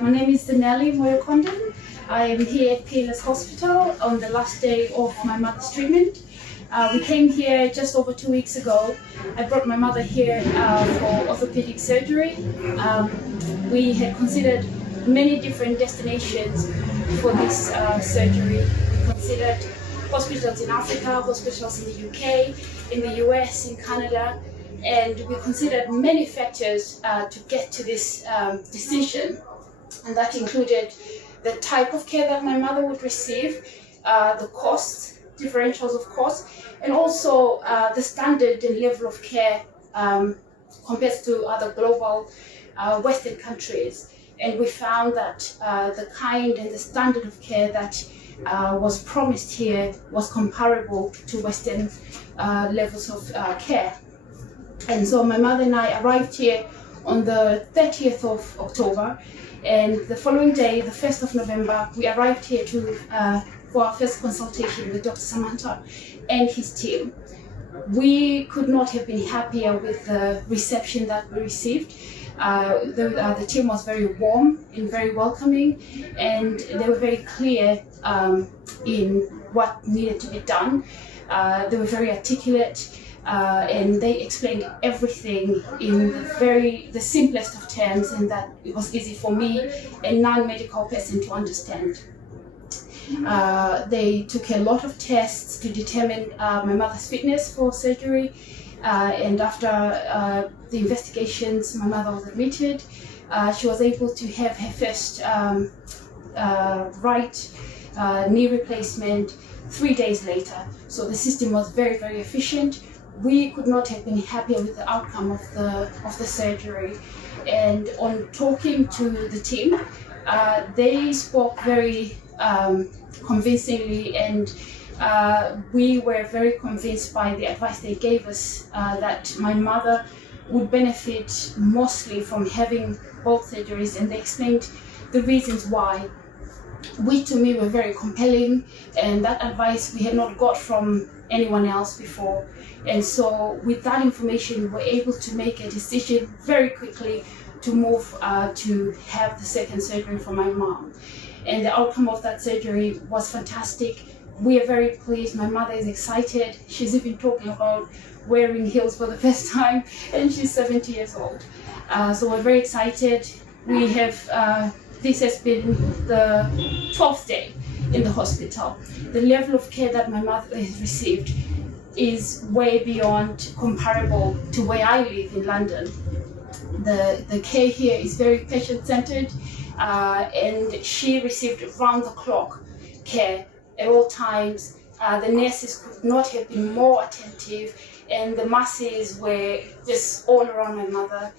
My name is Danelli Moyokondon. I am here at Peerless Hospital on the last day of my mother's treatment. We came here just over 2 weeks ago. I brought my mother here for orthopedic surgery. We had considered many different destinations for this surgery. We considered hospitals in Africa, hospitals in the UK, in the US, in Canada, and we considered many factors to get to this decision. And that included the type of care that my mother would receive, the costs, differentials of cost, and also the standard and level of care compared to other global Western countries. And we found that the kind and the standard of care that was promised here was comparable to Western levels of care. And so my mother and I arrived here on the 30th of October, and the following day, the 1st of November, we arrived here for our first consultation with Dr. Samantha and his team. We could not have been happier with the reception that we received. The team was very warm and very welcoming, and they were very clear in what needed to be done. They were very articulate, and they explained everything in the simplest of terms, and that it was easy for me, a non-medical person, to understand. They took a lot of tests to determine my mother's fitness for surgery, and after the investigations, my mother was admitted. She was able to have her first right knee replacement 3 days later. So the system was very, very efficient. We could not have been happier with the outcome of the surgery. And on talking to the team, they spoke very convincingly, and we were very convinced by the advice they gave us that my mother would benefit mostly from having both surgeries, and they explained the reasons why, which to me were very compelling, and that advice we had not got from anyone else before. And so with that information, we were able to make a decision very quickly to move to have the second surgery for my mom. And the outcome of that surgery was fantastic. We are very pleased. My mother is excited. She's even talking about wearing heels for the first time, and she's 70 years old. So we're very excited. We have, this has been the 12th day in the hospital. The level of care that my mother has received is way beyond comparable to where I live in London. The care here is very patient-centered, and she received round-the-clock care at all times. The nurses could not have been more attentive, and the masses were just all around my mother.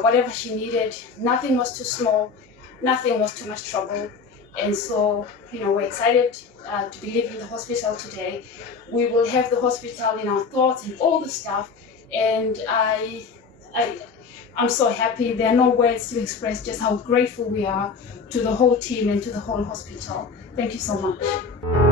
Whatever she needed, nothing was too small, nothing was too much trouble. And so, we're excited to be leaving the hospital today. We will have the hospital in our thoughts and all the stuff, and I'm so happy. There are no words to express just how grateful we are to the whole team and to the whole hospital. Thank you so much.